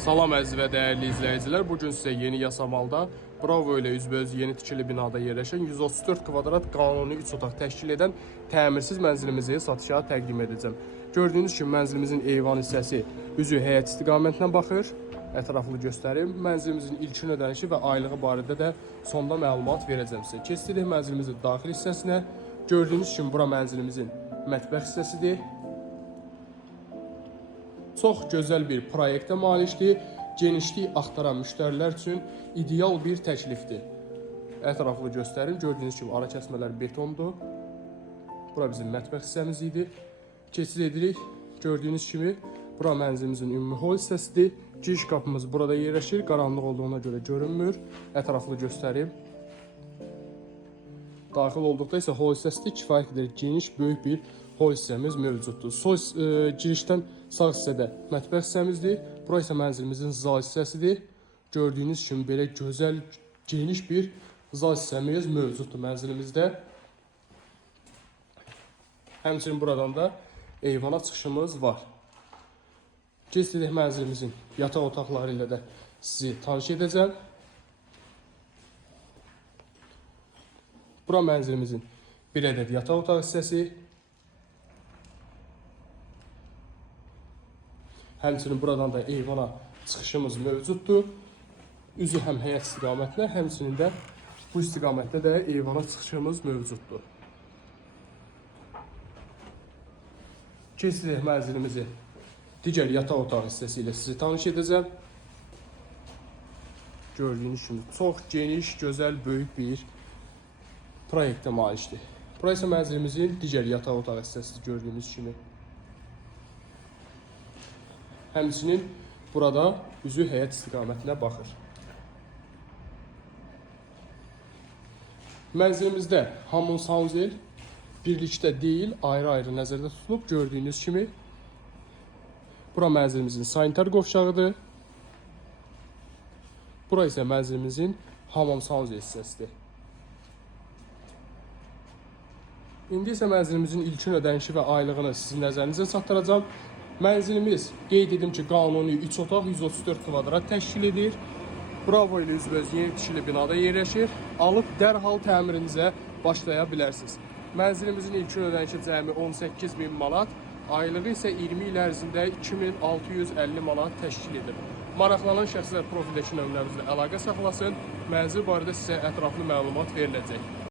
Salam əziz və dəyərli izləyicilər. Bugün sizə yeni Yasamalda Bravo ilə üzbəüz yeni tikili binada yerləşən 134 kvadrat qanuni 3 otaq təşkil edən təmirsiz mənzilimizi satışa təqdim edəcəm. Gördüyünüz kimi mənzilimizin eyvan hissəsi üzü həyət istiqamətinə baxır. Ətraflı göstərim. Mənzilimizin ilkin ödənişi və aylığı barədə də sonda məlumat verəcəm sizə. Keçirik mənzilimizin daxil hissəsinə. Gördüyünüz kimi bura mənzilimizin mətbəx hissəsidir. Çox gözəl bir proyektə malikdir. Genişlik axtaran müştərilər üçün ideal bir təklifdir. Ətraflı göstərim. Gördüyünüz kimi ara kəsmələr betondur. Bura bizim mətbəx hissəmiz idi. Keçid edirik. Gördüyünüz kimi bura mənzilimizin ümumi hol hissəsidir. Giriş qapımız burada yerləşir. Qaranlıq olduğuna görə görünmür. Ətraflı göstərim. Daxil olduqda isə hol hissəsi kifayət qədər geniş, böyük bir hol hissəmiz mövcuddur. Sol girişdən sağ hissədə mətbəx hissəmizdir. Bura isə mənzilimizin zal hissəsidir. Gördüyünüz kimi belə gözəl, geniş bir zal hissəmiz mövcuddur mənzilimizdə. Həmçinin buradan da eyvana çıxışımız var. Keçirik mənzilimizin yataq otaqları ilə də sizi tanış edəcəm. Bura mənzilimizin bir ədəd yataq otaq hissəsi. Həmçinin buradan da eyvana çıxışımız mövcuddur. Üzü həm həyət istiqamətinə, həmçinin də bu istiqamətdə də eyvana çıxışımız mövcuddur. Keçirik mənzilimizi digər yataq otaq hissəsi ilə sizi tanış edəcəm. Gördüyünüz kimi çox geniş, gözəl, böyük bir proyektə malikdir. Bura isə mənzilimizin digər yataq otaq hissəsidir gördüyünüz kimi. Həmçinin burada üzü həyət istiqamətinə baxır. Mənzilimizdə hamam sanuzel birlikdə deyil, ayrı-ayrı nəzərdə tutulub gördüyünüz kimi. Bura mənzilimizin sanitar qovşağıdır. Bura isə mənzilimizin hamam sanuzel hissəsidir. İndi isə mənzilimizin ilkin ödənişi və aylığını sizin nəzərinizə çatdıracağım. Mənzilimiz qeyd edim ki, qanuni 3 otaq 134 kvadrat təşkil edir. Bravo ilə üzbəüz yeni tikili binada yerləşir. Alıb dərhal təmirinizə başlaya bilərsiniz. Mənzilimizin ilkin ödənişi cəmi 18.000 manat, aylığı isə 20 il ərzində 2650 manat təşkil edir. Maraqlanan şəxslər profildəki nömrələrimizlə əlaqə saxlasın. Mənzil barədə sizə ətraflı məlumat veriləcək.